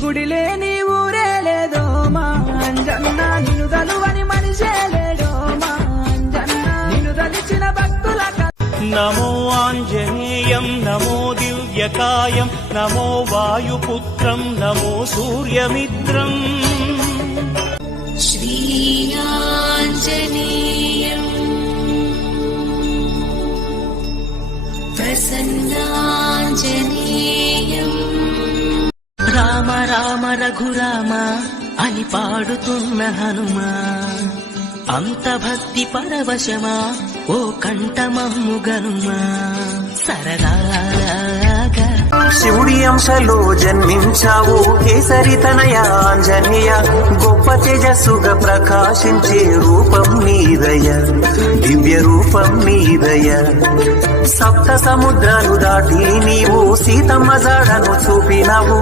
గుడి లేని ఊరే లేదో మా అంజన్న నిన్ను దలువని మనిషే లేడో మా అంజన్న నిన్ను దలిచిన భక్తుల నమో ఆంజనేయం నమో దివ్యకాయం నమో వాయుపుత్రం నమో సూర్యమిత్రం శ్రీయాంజనేయం ప్రసన్నాంజనేయం రామ రామ రఘురామ అని పాడుతున్న హనుమా అంత భక్తి పరవశమా ఓ కంఠమమ్ము గనుమా సరదాగా శివుడి అంశలో జన్మించావు కేసరి తనయ ఆంజనేయ గొప్ప తేజస్సుగా ప్రకాశించే రూపం నీదయ దివ్య రూపం నీదయ సప్త సముద్రాలు దాటి నీవు సీతమ్మ జాడను చూపినావు